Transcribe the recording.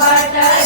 भट